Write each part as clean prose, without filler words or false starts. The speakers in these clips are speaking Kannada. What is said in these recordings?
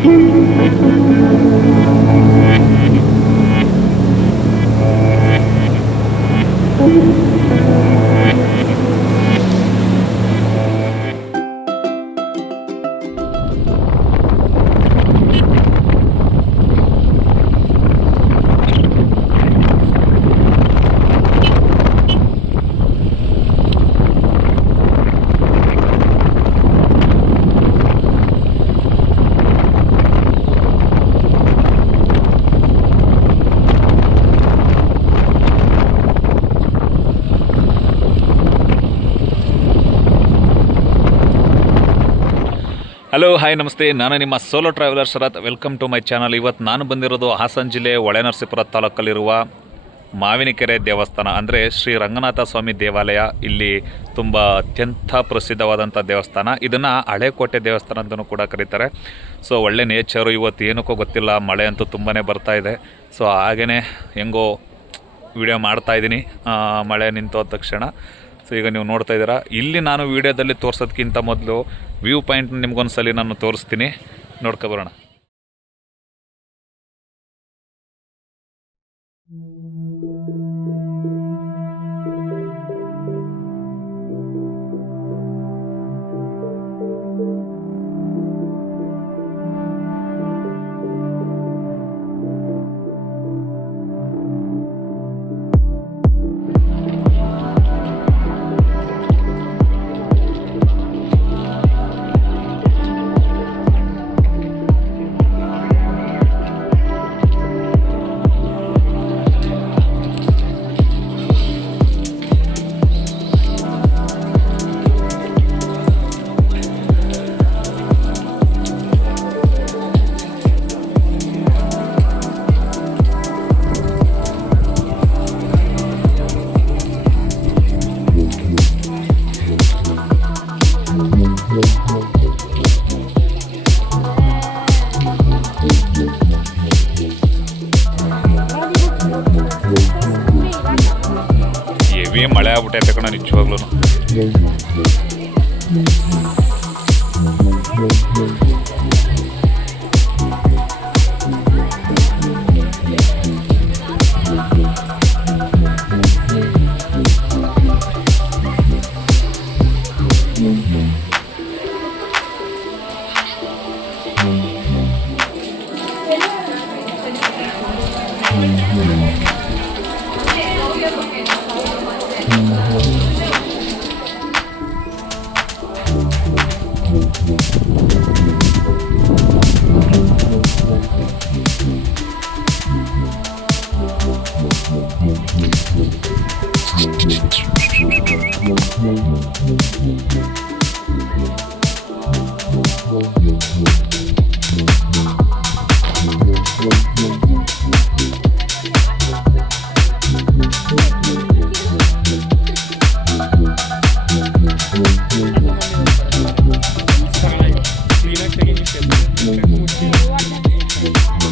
ಹಲೋ ಹಾಯ್ ನಮಸ್ತೆ, ನಾನು ನಿಮ್ಮ solo traveller Sharath. Welcome to my channel. ಇವತ್ತು ನಾನು ಬಂದಿರೋದು ಹಾಸನ ಜಿಲ್ಲೆ ಹೊಳೆನರಸೀಪುರ ತಾಲೂಕಲ್ಲಿರುವ ಮಾವಿನಕೆರೆ ದೇವಸ್ಥಾನ, ಅಂದರೆ ಶ್ರೀ ರಂಗನಾಥ ಸ್ವಾಮಿ ದೇವಾಲಯ. ಇಲ್ಲಿ ತುಂಬ ಅತ್ಯಂತ ಪ್ರಸಿದ್ಧವಾದಂಥ ದೇವಸ್ಥಾನ. ಇದನ್ನು ಹಳೆಕೋಟೆ ದೇವಸ್ಥಾನ ಅಂತಲೂ ಕೂಡ ಕರೀತಾರೆ. ಸೊ ಒಳ್ಳೆ ನೇಚರು. ಇವತ್ತು ಏನಕ್ಕೋ ಗೊತ್ತಿಲ್ಲ, ಮಳೆ ಅಂತೂ ತುಂಬಾ ಬರ್ತಾ ಇದೆ. ಸೊ ಹಾಗೇ ಹೆಂಗೋ ವಿಡಿಯೋ ಮಾಡ್ತಾಯಿದ್ದೀನಿ ಮಳೆ ನಿಂತೋದ ತಕ್ಷಣ. ಸೊ ಈಗ ನೀವು ನೋಡ್ತಾ ಇದ್ದೀರಾ. ಇಲ್ಲಿ ನಾನು ವೀಡಿಯೋದಲ್ಲಿ ತೋರಿಸೋದಕ್ಕಿಂತ ಮೊದಲು ವ್ಯೂ ಪಾಯಿಂಟ್ ನಿಮ್ಗೊಂದ್ಸಲಿ ನಾನು ತೋರಿಸ್ತೀನಿ, ನೋಡ್ಕೊಬರೋಣ. ಹೆವಿ ಮಳೆ ಆಗ್ಬಿಟ್ಟೈತೆ ಕಣ ನಿಜವಾಗ್ಲೂ.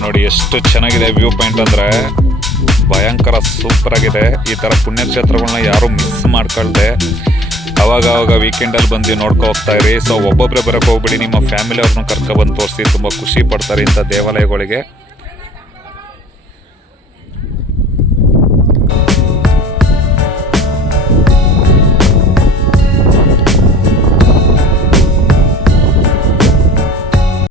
ನೋಡಿ ಎಷ್ಟು ಚೆನ್ನಾಗಿದೆ ವ್ಯೂ ಪಾಯಿಂಟ್, ಅಂದರೆ ಭಯಂಕರ ಸೂಪರ್ ಆಗಿದೆ. ಈ ಥರ ಪುಣ್ಯಕ್ಷೇತ್ರಗಳನ್ನ ಯಾರೂ ಮಿಸ್ ಮಾಡ್ಕೊಳ್ದೆ ಅವಾಗ ವೀಕೆಂಡಲ್ಲಿ ಬಂದು ನೋಡ್ಕೊ ಹೋಗ್ತಾ ಇರಿ. ಸೊ ಒಬ್ಬೊಬ್ಬರೇ ಬರೋಕ್ಕೆ ಹೋಗ್ಬಿಡಿ, ನಿಮ್ಮ ಫ್ಯಾಮಿಲಿ ಅವ್ರನ್ನೂ ಕರ್ಕೊಬಂದು ತೋರಿಸಿ, ತುಂಬ ಖುಷಿ ಪಡ್ತಾರೆ ಇಂಥ ದೇವಾಲಯಗಳಿಗೆ.